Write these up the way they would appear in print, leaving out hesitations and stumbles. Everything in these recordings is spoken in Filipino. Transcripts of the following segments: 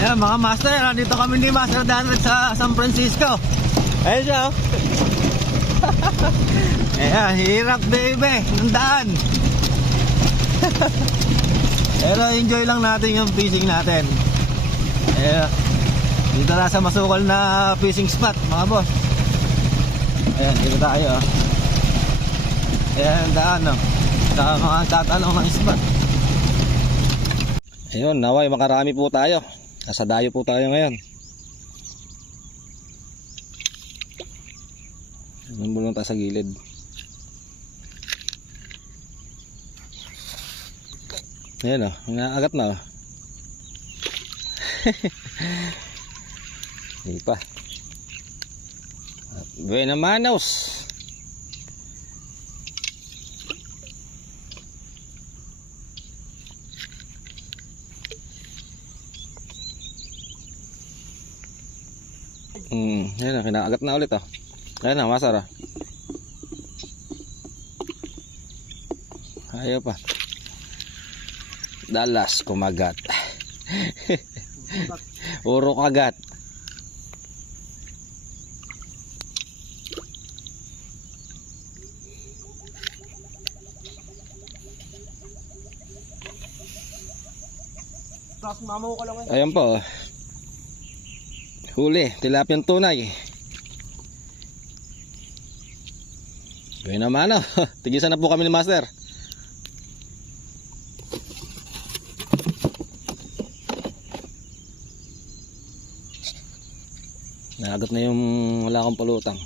Ayan mga master, nandito kami ni Master Danred sa San Francisco. Ayan siya oh. Ayan, hirap baby, ng daan. Pero enjoy lang natin yung fishing natin. Ayan, dito na sa masukal na fishing spot mga boss. Ayan, dito tayo oh. Ayan, daan oh. Sa mga tatanong ng spot. Ayun, naway makarami po tayo. Nasa dayo po tayo ngayon. Nambulong tayo sa gilid. Ayan o, inaagat na o. Hindi pa. Buena manos. Yan na, kinaagat na ulit oh. Ayan na, masar oh. Ayaw pa. Dalas kumagat. Uro kagat. Ayan po oh. Huli, tilapiyang tunay. Gawin naman oh. Tigisan na po kami ni Master. Naagat na yung wala akong palutang.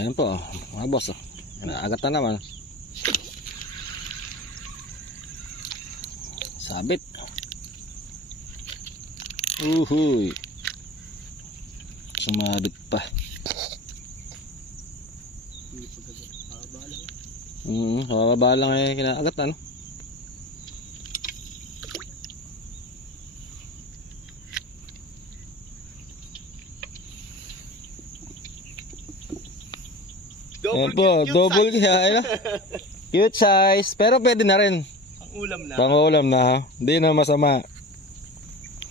Ayan po oh, mga boss oh. Naagat na naman. Sabit. Uhuy. Sumabit pa. Kababa lang eh, kinaagat ano. Ayan po, double kaya cute size, pero pwede na rin. Pang-ulam na. Pang-ulam na ha. Hindi na masama.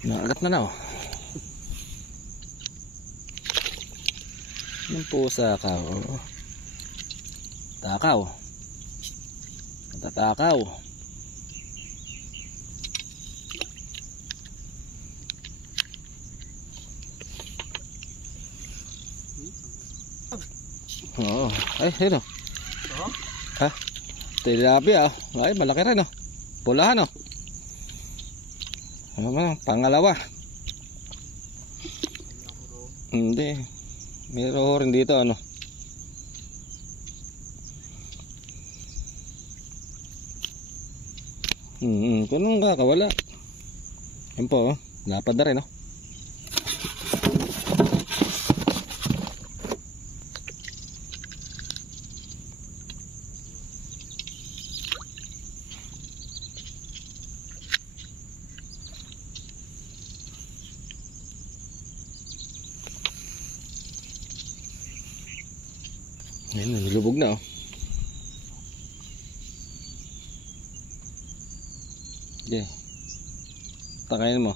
Naagat na na oh. Yung pusa ka oh. Takaw. Tatakaw. Oo. Ay, yun o. Ha? Tilapia o. Ay, malaki rin o. Pulahan o. Ano man, pangalawa. Hindi. Meron rin dito ano. Kung nga kawala. Yan po o. Lapad na rin o. Ayan, nilubog na oh. Okay. Takayin mo.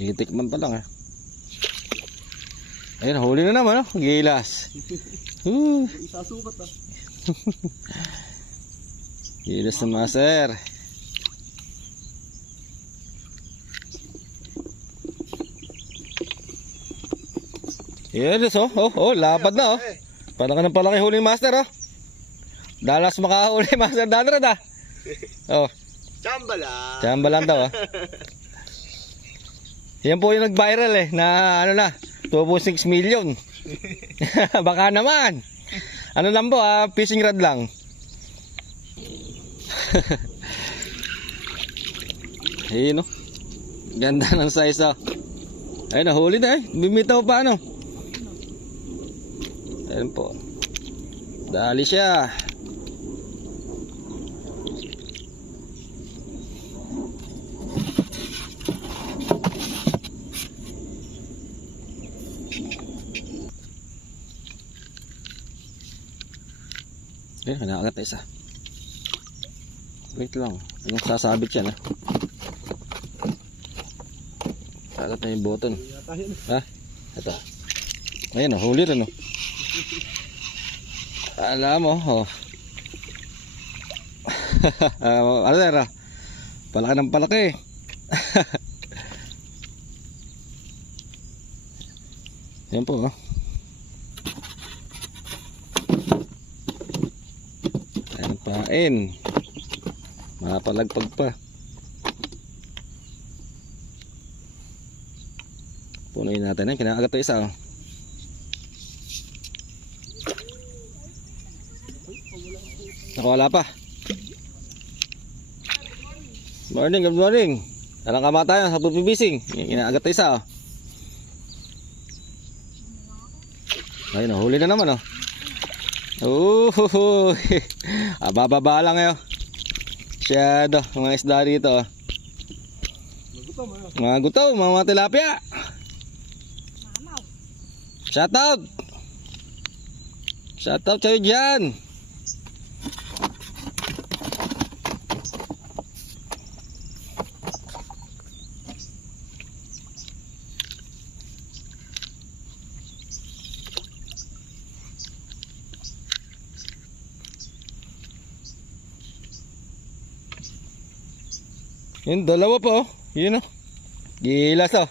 Itikman pa lang eh. Ayan, huli na naman oh. Gilas. Isasukat ah. Gilas na Master. Yes, oh, lapad na oh. Parang ka ng palaki huling Master oh. Dalas makahuli Master Danred ah. Oh. Chambalan. Chambalan daw ah. Yan po yung nag-viral eh na ano na 2.6 million. Baka naman. Ano lang po fishing rod lang. Ayun oh. Ganda ng size oh. Ayun nahuli na eh. Bimitaw pa ano. Ayun po. Dali siya. Ayan, kinakagat na isa. Wait lang. Anong sasabit yan, ha? Kagat na yung button. Ha? Ito. Ayan, oh, huli rin, oh. Alam mo, oh. Ano na, palaki ng palaki. Ayan po, oh. Ayan pain. Mapalagpag pa. Punuin natin yan. Kinakagat pa isa, oh. Nakawala pa. Morning, good morning. Alang kamatayan sa pupibising. Kinakagat pa isa, oh. Ayun, oh, huli na naman, oh. Bababa lang yun. Siyado, mga isda dito, oh. Mga gutom, mga tilapia. Shoutout. Shoutout sa'yo dyan. Yun, dalawa pa, oh. Yun, oh. Gilas, oh.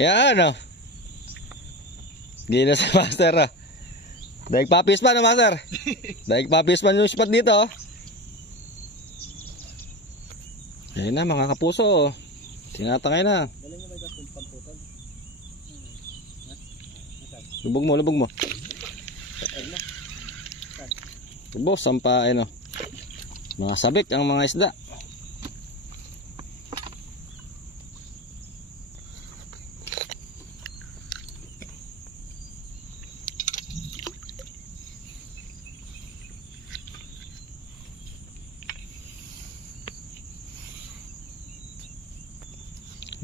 Yan, oh. Gilas sa master, oh. Daig papis pa, no, master? Daig papis pa yung spot dito, oh. Ayun na, mga kapuso, oh. Tinatangay na. Lubog mo, lubog mo. Lubog, sampain, oh. Mga sabik ang mga isda.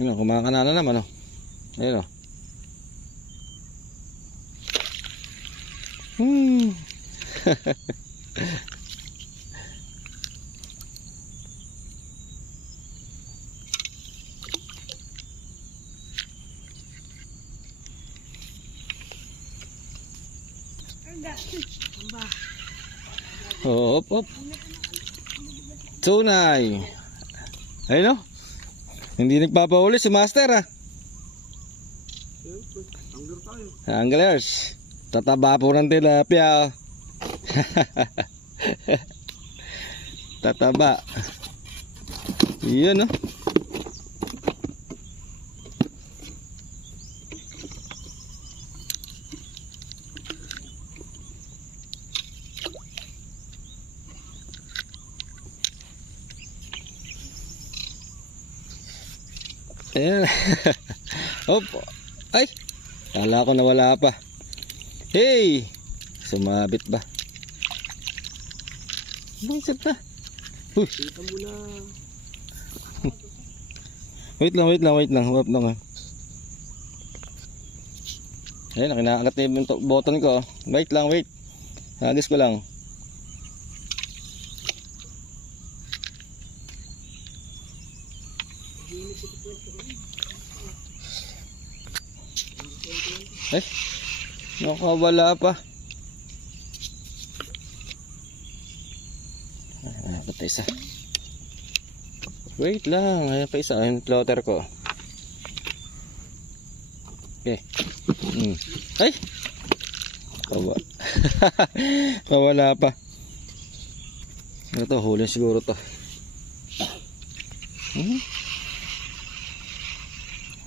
Yun, kumakanana naman, oh. Ayun, oh. Hop, hop. Tunay. Ayun, oh. Hindi nagpapahuli si master, ah. Anglers. Tataba po ng tilapia, oh. Tataba. Yun, oh. Ayan. Hop. Ay, kala ko nawala pa. Hey, sumabit ba? Buisit na. Wait lang. Huwag lang, ah. Ayun, kinakagat na yung button ko. Wait lang. Nagis ko lang. Ay, nakawala pa. Patay isa. Wait lang, ayan pa isa. Ayan floater ko. Okay. Ay, nawala pa. Ito, huli siguro to.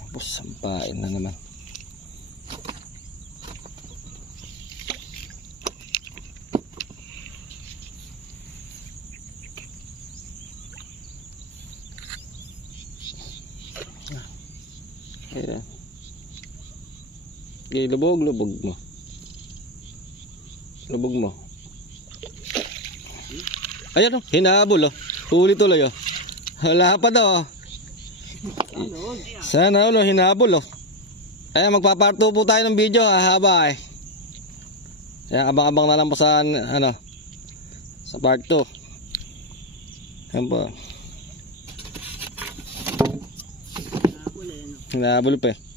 Tapos sampain na naman. Ayan. Okay, lubog mo. Ayan, oh, hinahabol, oh. Huli tuloy, oh. Wala pa daw, oh. Sana ulo, hinahabol, oh. Ayan, magpaparto po tayo ng video, haba, eh. Ayan, abang-abang na lang po sa, ano, sa part 2. Yan po. Hinabol pa eh.